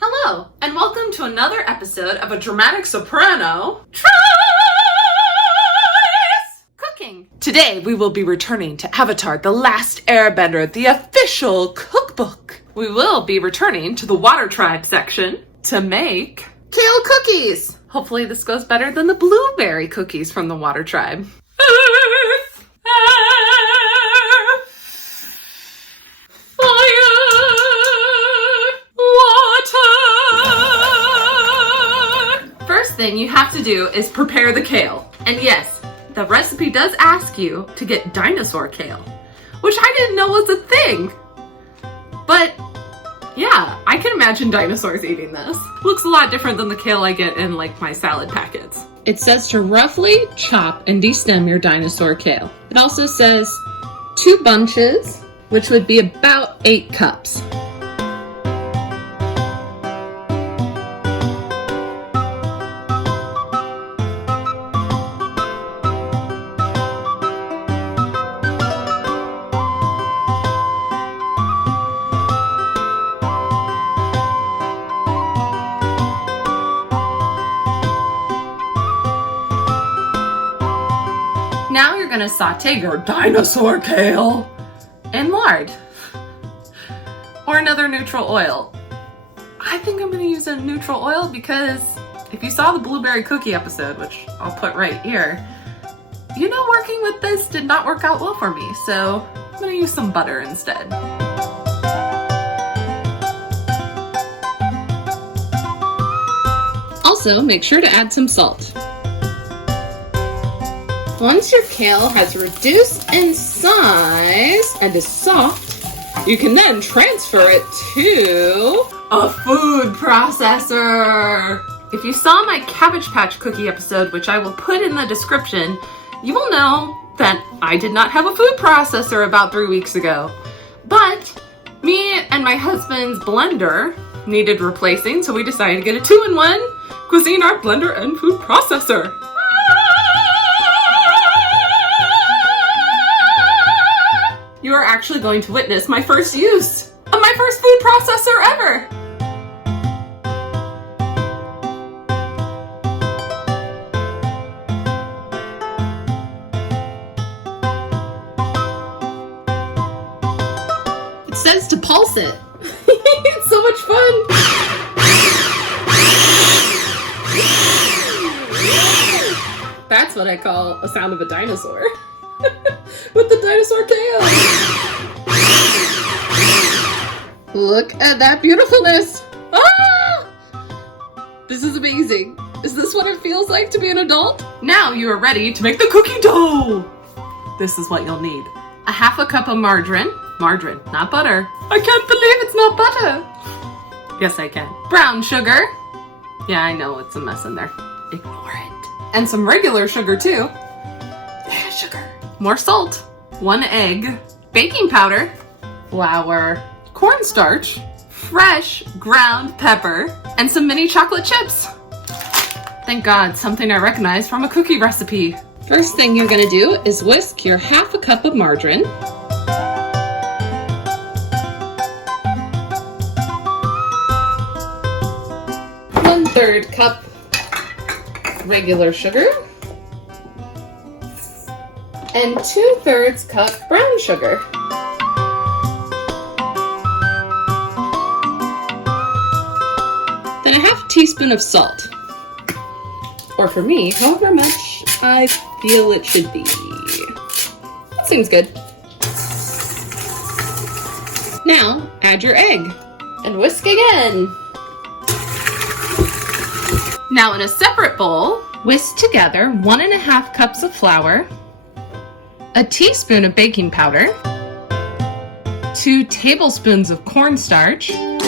Hello, and welcome to another episode of a dramatic soprano tries cooking. Today we will be returning to Avatar The Last Airbender, the official cookbook. We will be returning to the water tribe section to make Kale Cookies. Hopefully this goes better than the blueberry cookies from the water tribe. Earth, air, fire, water. First thing you have to do is prepare the kale. And yes, the recipe does ask you to get dinosaur kale, which I didn't know was a thing. But yeah, I can imagine dinosaurs eating this. Looks a lot different than the kale I get in like my salad packets. It says to roughly chop and destem your dinosaur kale. It also says 2 bunches, which would be about 8 cups. Now you're gonna saute your dinosaur kale in lard or another neutral oil. I think I'm gonna use a neutral oil because if you saw the blueberry cookie episode, which I'll put right here, you know working with this did not work out well for me, so I'm gonna use some butter instead. Also, make sure to add some salt. Once your kale has reduced in size and is soft, you can then transfer it to a food processor. If you saw my Cabbage Patch cookie episode, which I will put in the description, you will know that I did not have a food processor about 3 weeks ago. But me and my husband's blender needed replacing, so we decided to get a 2-in-1 Cuisinart blender and food processor. You are actually going to witness my first use of my first food processor ever. It says to pulse it. It's so much fun. That's what I call a sound of a dinosaur. With the dinosaur kale. Look at that beautifulness. Ah! This is amazing. Is this what it feels like to be an adult? Now you are ready to make the cookie dough. This is what you'll need. A 1/2 cup of margarine. Margarine, not butter. I can't believe it's not butter. Yes, I can. Brown sugar. Yeah, I know it's a mess in there. Ignore it. And some regular sugar too. Yeah, sugar. More salt, 1 egg, baking powder, flour, cornstarch, fresh ground pepper, and some mini chocolate chips. Thank God, something I recognize from a cookie recipe. First thing you're gonna do is whisk your 1/2 cup of margarine. One-third cup regular sugar. And 2/3 cup brown sugar. Then a 1/2 teaspoon of salt. Or for me, however much I feel it should be. That seems good. Now, add your egg. And whisk again. Now in a separate bowl, whisk together 1.5 cups of flour, a teaspoon of baking powder, 2 tablespoons of cornstarch, and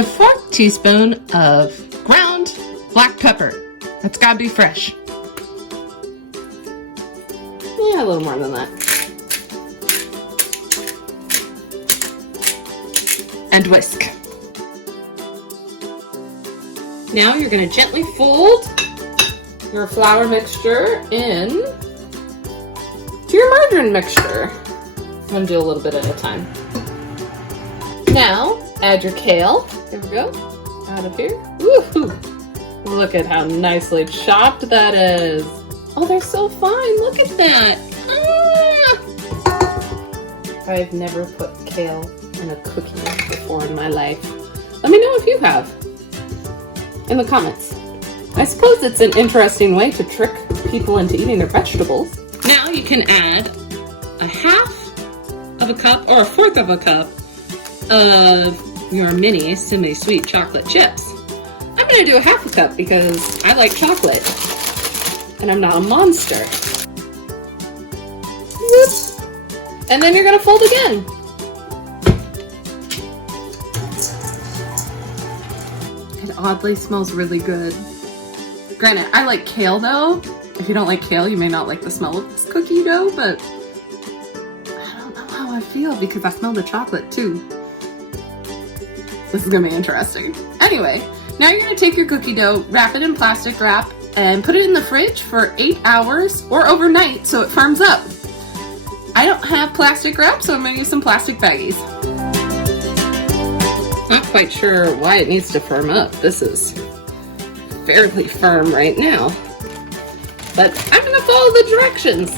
a 1/4 teaspoon of ground black pepper. That's gotta be fresh. Yeah, a little more than that. And whisk. Now you're gonna gently fold your flour mixture in to your margarine mixture. I'm gonna do a little bit at a time. Now, Add your kale. There we go. Out of here. Woohoo! Look at how nicely chopped that is. Oh, they're so fine. Look at that. Ah! I've never put kale in a cookie before in my life. Let me know if you have in the comments. I suppose it's an interesting way to trick people into eating their vegetables. Now you can add a half of a cup or a fourth of a cup of your mini semi-sweet chocolate chips. I'm going to do a half a cup because I like chocolate and I'm not a monster. Whoops. And then you're going to fold again. It oddly smells really good. Granted, I like kale though. If you don't like kale, you may not like the smell of this cookie dough, but I don't know how I feel because I smell the chocolate too. This is gonna be interesting. Anyway, now you're gonna take your cookie dough, wrap it in plastic wrap, and put it in the fridge for 8 hours or overnight so it firms up. I don't have plastic wrap, so I'm gonna use some plastic baggies. Not quite sure why it needs to firm up. This is fairly firm right now, but I'm gonna follow the directions.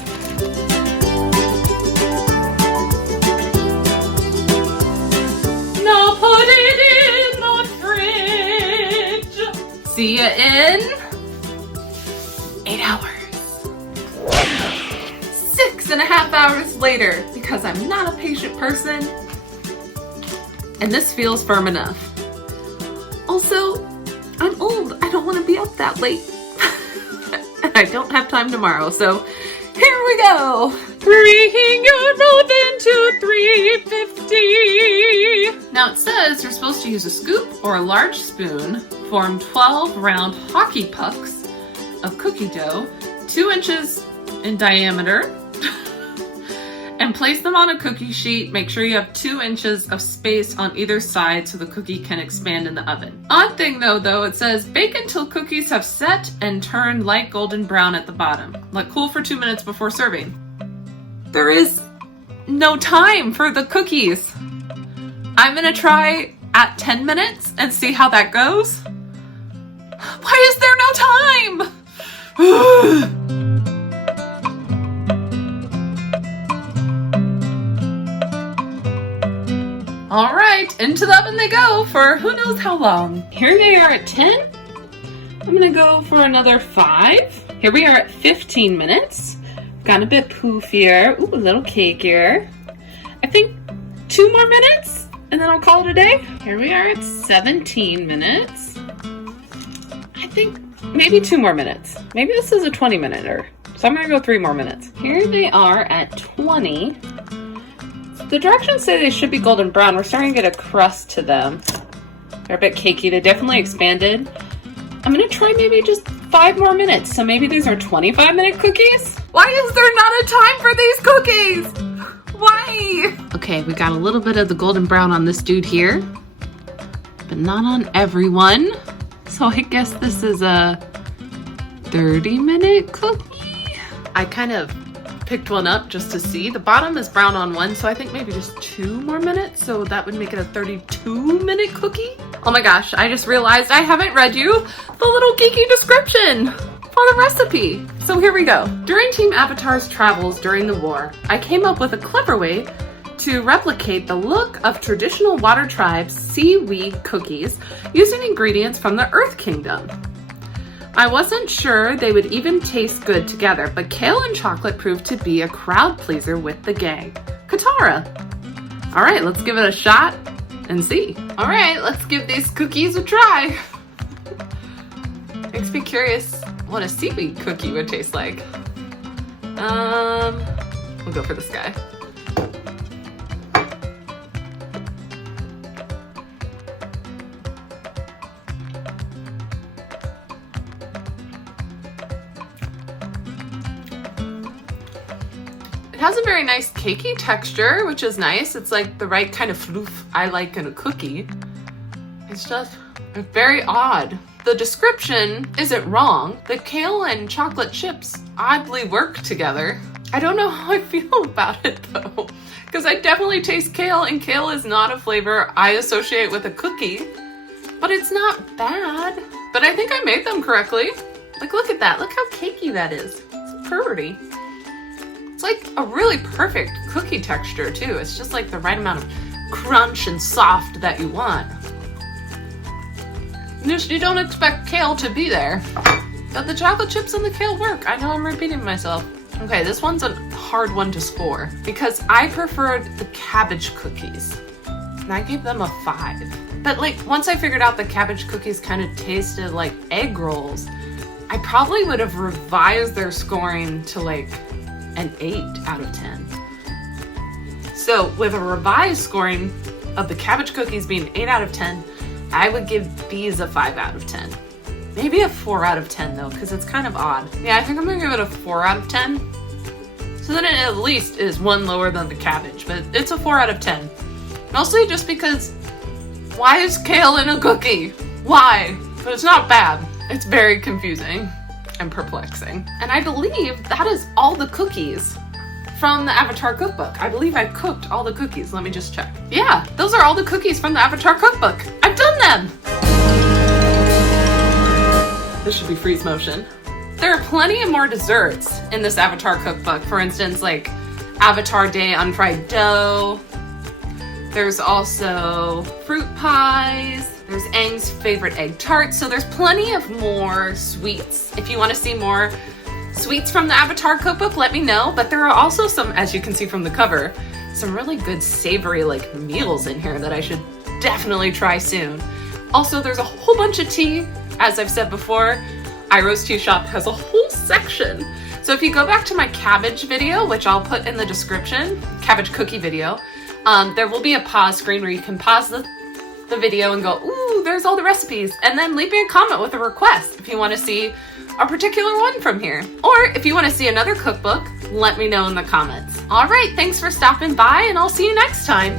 Now put it in the fridge. See ya in 8 hours. 6.5 hours later, because I'm not a patient person, and this feels firm enough. Also, I'm old. I don't want to be up that late. And I don't have time tomorrow, so here we go. Bringing your oven to 350. Now it says you're supposed to use a scoop or a large spoon, form 12 round hockey pucks of cookie dough, 2 inches in diameter, and place them on a cookie sheet. Make sure you have 2 inches of space on either side so the cookie can expand in the oven. Odd thing though, it says bake until cookies have set and turned light golden brown at the bottom. Let cool for 2 minutes before serving. There is no time for the cookies. I'm gonna try at 10 minutes and see how that goes. Why is there no time? All right, into the oven they go for who knows how long. Here they are at 10. I'm gonna go for another 5. Here we are at 15 minutes. Got a bit poofier. Ooh, a little cakier. I think 2 more minutes and then I'll call it a day. Here we are at 17 minutes. I think maybe 2 more minutes. Maybe this is a 20-minute-er. So I'm gonna go 3 more minutes. Here they are at 20. The directions say they should be golden brown. We're starting to get a crust to them. They're a bit cakey. They definitely expanded. I'm gonna try maybe just 5 more minutes. So maybe these are 25-minute cookies? Why is there not a time for these cookies? Why? Okay, we got a little bit of the golden brown on this dude here, but not on everyone. So I guess this is a 30-minute cookie. I kind of picked one up just to see. The bottom is brown on one, so I think maybe just 2 more minutes. So that would make it a 32-minute cookie. Oh my gosh, I just realized I haven't read you the little geeky description for the recipe. So here we go. During Team Avatar's travels during the war, I came up with a clever way to replicate the look of traditional water tribes' seaweed cookies using ingredients from the Earth Kingdom. I wasn't sure they would even taste good together, but kale and chocolate proved to be a crowd pleaser with the gang. Katara! All right, let's give it a shot and see. All right, let's give these cookies a try. Makes me curious what a seaweed cookie would taste like. We'll go for this guy. It has a very nice cakey texture, which is nice. It's like the right kind of floof I like in a cookie. It's just very odd. The description isn't wrong. The kale and chocolate chips oddly work together. I don't know how I feel about it though, because I definitely taste kale, and kale is not a flavor I associate with a cookie, but it's not bad. But I think I made them correctly. Like, look at that. Look how cakey that is. It's pretty. It's like a really perfect cookie texture too. It's just like the right amount of crunch and soft that you want. Just, you don't expect kale to be there, but the chocolate chips and the kale work. I know I'm repeating myself. Okay, this one's a hard one to score because I preferred the cabbage cookies, and I gave them a 5. But like, once I figured out the cabbage cookies kind of tasted like egg rolls, I probably would have revised their scoring to like an 8 out of 10. So with a revised scoring of the cabbage cookies being 8 out of 10, I would give these a 5 out of 10. Maybe a 4 out of 10 though, because it's kind of odd. Yeah, I think I'm gonna give it a 4 out of 10. So then it at least is one lower than the cabbage, but it's a 4 out of 10. Mostly just because, why is kale in a cookie? Why? But it's not bad. It's very confusing and perplexing. And I believe that is all the cookies from the Avatar Cookbook. I believe I cooked all the cookies. Let me just check. Yeah, those are all the cookies from the Avatar Cookbook. I've done them! This should be freeze motion. There are plenty of more desserts in this Avatar Cookbook. For instance, like Avatar Day unfried dough. There's also fruit pies. There's Aang's favorite egg tart. So there's plenty of more sweets. If you want to see more sweets from the Avatar Cookbook, let me know. But there are also some, as you can see from the cover, some really good savory like meals in here that I should definitely try soon. Also, there's a whole bunch of tea. As I've said before, Iroh's Tea Shop has a whole section. So if you go back to my cabbage video, which I'll put in the description, cabbage cookie video, there will be a pause screen where you can pause the video and go, ooh, there's all the recipes. And then leave me a comment with a request if you want to see a particular one from here. Or if you want to see another cookbook, let me know in the comments. All right, thanks for stopping by, and I'll see you next time.